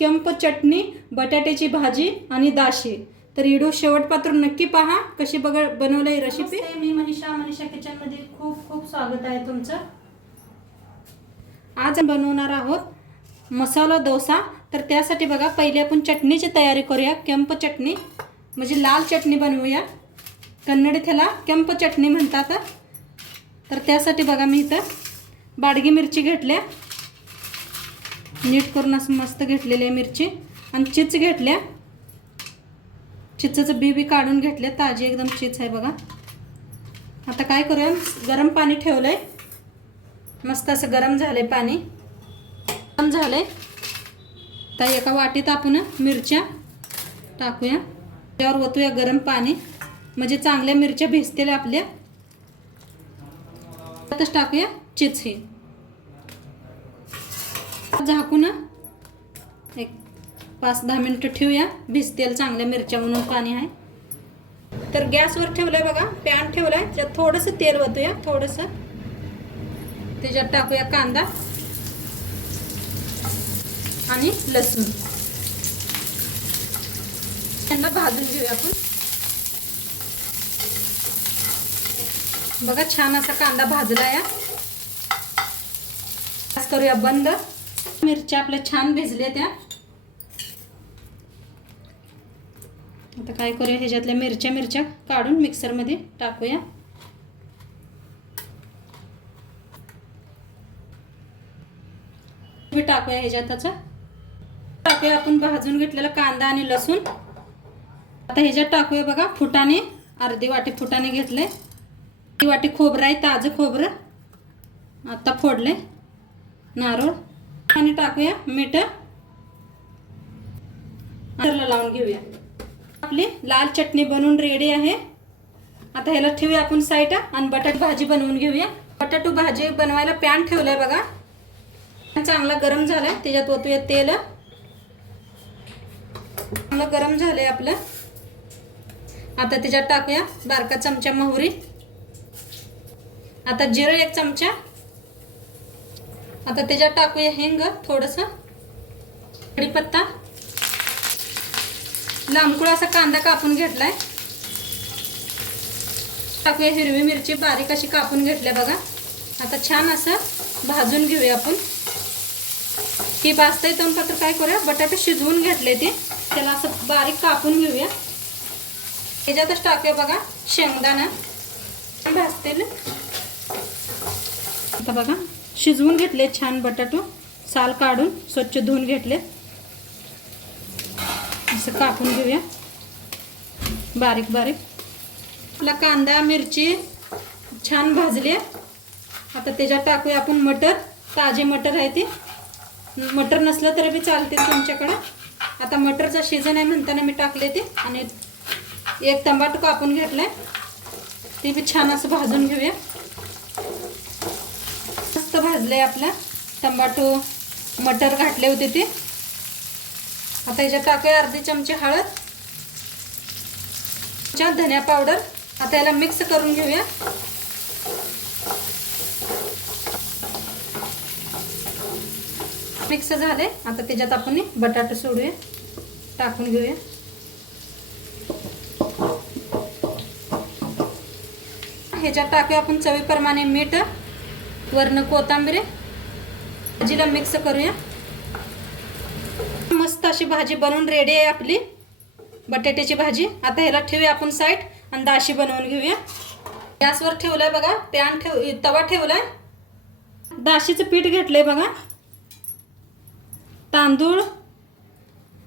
Camp चटणी बटाट्याची भाजी आणि दाशी. तर व्हिडिओ शेवटपात्र नक्की पहा कशी बघ बनवलंय रेसिपी नमस्ते, मी मनीषा मनीषा किचनमध्ये खूप खूप स्वागत आहे तुमचं. आज बनवणार आहोत मसाला डोसा. तर त्यासाठी बघा पहिले आपण चटणीची तयारी करूया केंप चटणी. म्हणजे लाल चटणी बनवूया. कन्नडीत ह्याला केंप चटणी म्हणतात. तर त्यासाठी बघा मी इथं बाडगी मिरची घेतल्या. नीट करून असं मस्त घेतलेली आहे मिरची. आणि चिच घेतल्या. चिचचं बी बी काढून घेतले ताजी एकदम चिच आहे बघा. आता काय करूया? गरम पाणी ठेवलं आहे मस्त असं गरम झालंय पाणी. गरम झालंय. तर एका वाटीत आपण मिरच्या टाकूया. त्यावर ओतूया गरम पाणी. म्हणजे चांगल्या मिरच्या भिजतील आपल्या. त्यातच टाकूया चिच ही. झाकून एक पाच दहा मिनटं ठेवूया. भिजतेल चांगल्या मिरच्या म्हणून पाणी आहे. तर गॅसवर ठेवलंय बघा. पॅन ठेवलाय. त्यात थोडंसं तेल ओतूया थोडंसं. त्याच्यात टाकूया कांदा आणि लसूण. त्यांना भाजून घेऊया आपण. बघा छान असा कांदा भाजला या. करूया बंद. मिरच्या आपल्या छान भिजल्या त्या. आता काय करूया ह्याच्यातल्या मिरच्या मिरच्या काढून मिक्सरमध्ये टाकूया. मी टाकूया ह्याच्यातच टाकूया आपण भाजून घेतलेला कांदा आणि लसूण. आता ह्याच्यात टाकूया बघा फुटाने अर्धी वाटी फुटाने घेतले. ती वाटी खोबरं आहे ताजं खोबरं. आता फोडले. नारळ. आणि टाकूया मीठ. लावून घेऊया. आपली लाल चटणी बनवून रेडी आहे. आता ह्याला ठेवूया आपण साईड आणि बटाट भाजी बनवून घेऊया. बटाटू भाजी बनवायला पॅन ठेवलाय बघा. चांगला गरम झालाय त्याच्यात ओतूया तेल. चांगलं गरम झालंय आपलं. आता त्याच्यात टाकूया बारका चमचा मोहरी. आता जिरं एक चमचा आता त्याच्यात टाकूया हिंग थोडंसं. कढीपत्ता लांबकुळ असा कांदा कापून घेतलाय. टाकूया हिरवी मिरची बारीक अशी कापून घेतल्या बघा. आता छान असं भाजून घेऊया आपण. ही भाजताय तंपत्र काय करूया बटाटे शिजवून घेतले ते. त्याला असं बारीक कापून घेऊया. त्याच्यातच टाकूया बघा शेंगदाणा. भाजतील. आता बघा. शिजवून घेतले छान बटाटो. साल काढून स्वच्छ धुवून घेतले. असं कापून घेऊया. बारीक बारीक. आपला कांदा मिरची छान भाजली. आता त्याच्यात टाकूया आपण मटर. ताजे मटर आहे ते. मटर नसलं तरी बी चालते तुमच्याकडे. आता मटरचा शिजन आहे म्हणताना मी टाकले ते. आणि एक टमाटो कापून घेतलाय. ते बी छान असं भाजून घेऊया. भाजलं आहे आपला. टमाटो मटर घातले होते ते. आता याच्यात टाकूया अर्धी चमचे हळद. च्या धन्या पावडर. आता याला मिक्स करून घेऊया. मिक्स झाले. आता त्याच्यात आपण बटाटे सोडूया. टाकून घेऊया. ह्याच्यात टाकूया आपण चवीप्रमाणे मीठ. वरण कोथिंबीर भाजीला मिक्स करूया. मस्त अशी भाजी बनवून रेडी आहे आपली. बटाट्याची भाजी. आता ह्याला ठेवूया आपण साईड आणि दाशी बनवून घेऊया. गॅसवर ठेवलंय बघा. पॅन ठेव तवा ठेवलाय. दाशीचं पीठ घेतलंय बघा. तांदूळ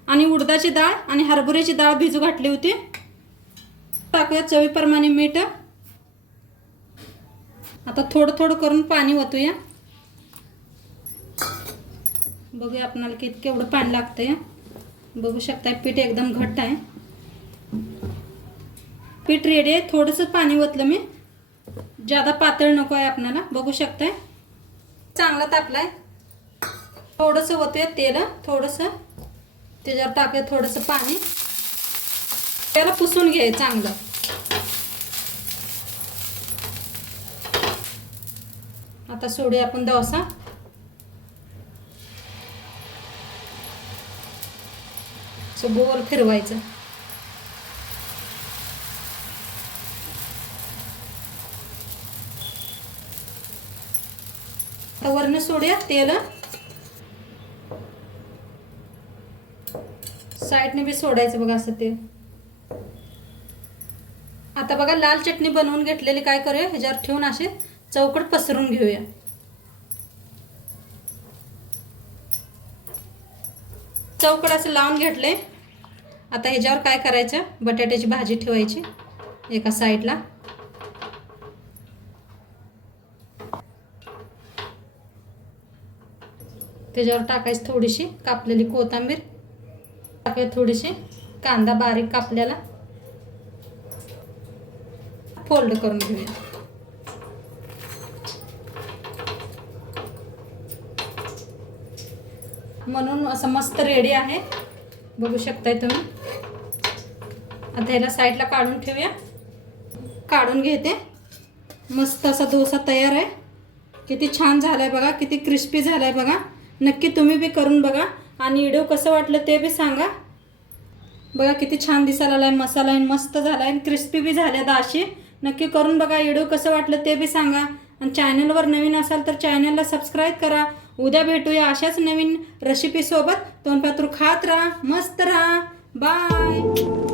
आणि उडदाची डाळ आणि हरभऱ्याची डाळ भिजू घातली होती. टाकूया चवीप्रमाणे मीठ. आता थोडं थोडं करून पाणी ओतूया. बघूया आपणाला किती केवढं पाणी लागतंय. बघू शकताय पीठ एकदम घट्ट आहे. पीठ रेडी आहे. थोडंसं पाणी ओतलं मी. जादा पातळ नको आहे आपणाला. बघू शकताय. चांगला तापलाय थोडंसं होतंय तेल. थोडंसं. त्याच्यावर टाकूया थोडंसं पाणी. त्याला पुसून घे चांगलं. आता सोडूया आपण डोसा. सो गोल फिरवायचं. आता वरनं सोडूया तेल. साईडने बी सोडायचं बघा असं ते आता बघा लाल चटणी बनवून घेतलेली काय करूया? ह्याच्यावर ठेवून असे. चौकट पसरून घेऊया. चौकट असं लावून घेतले. आता ह्याच्यावर काय करायचं? बटाट्याची भाजी ठेवायची एका साईडला त्याच्यावर टाकायची थोडीशी कापलेली कोथिंबीर. टाकाय थोडीशी कांदा बारीक कापलेला. फोल्ड करून घेऊया. म्हणून असं मस्त रेडी आहे. बघू शकताय तुम्ही. आता ह्याला साईडला काढून ठेवूया. काढून घेते. मस्त असा डोसा तयार आहे. किती छान झालाय बघा. किती क्रिस्पी झालाय बघा. नक्की तुम्ही बी करून बघा. आणि व्हिडिओ कसं वाटलं ते बी सांगा. बघा किती छान दिसायला आहे मसाला आहे मस्त आहे आणि क्रिस्पी बी झाल्या दाशी नक्की करून बघा. व्हिडिओ कसं वाटलं ते बी सांगा. आणि चॅनलवर नवीन असाल तर चॅनलला सबस्क्राईब करा. उद्या भेटूया अशाच नवीन रेसिपीसोबत तोंडपात्र खात राहा मस्त राहा. बाय